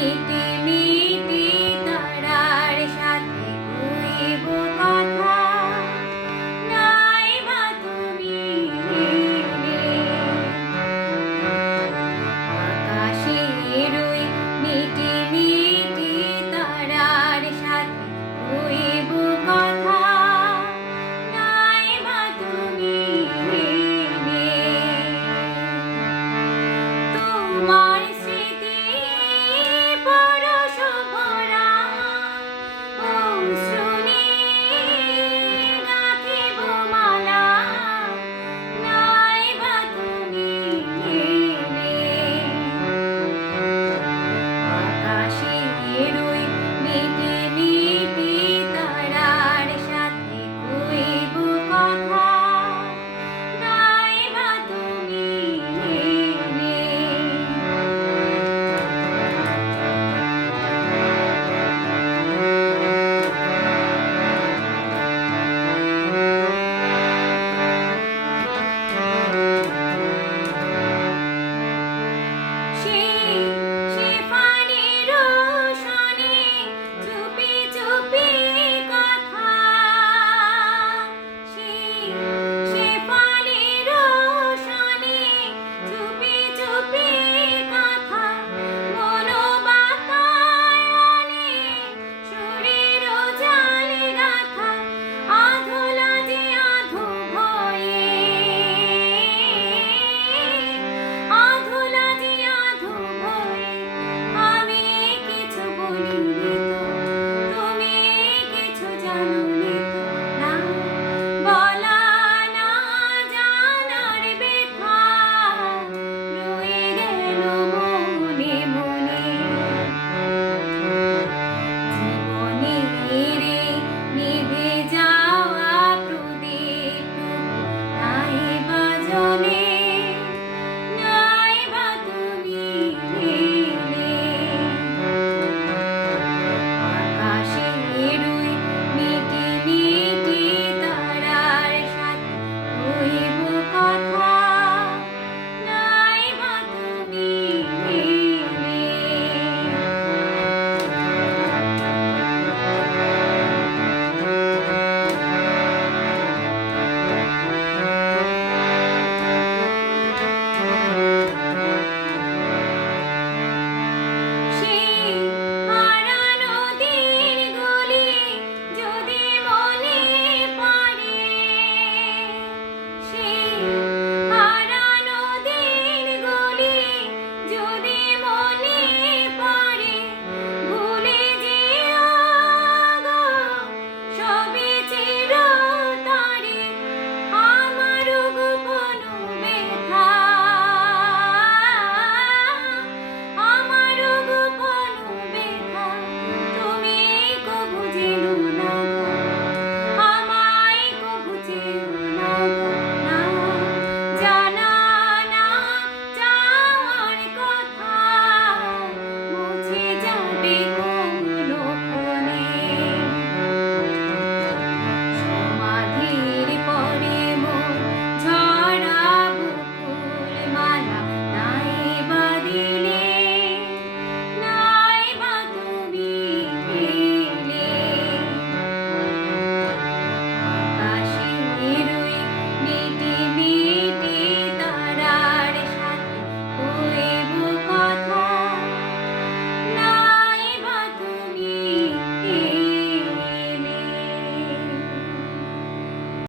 meet